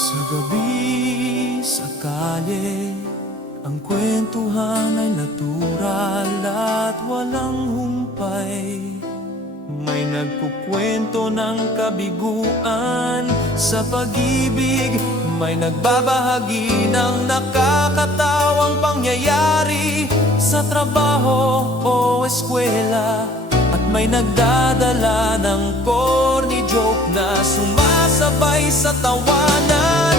Sa gabi, sa kalye, ang kwentuhan ay natural at walang humpay. May nagkukwento ng kabiguan sa pag-ibig, may nagbabahagi ng nakakatawang pangyayari sa trabaho o eskwela, at may nagdadala ng corny joke na sumasabay sa tawanan.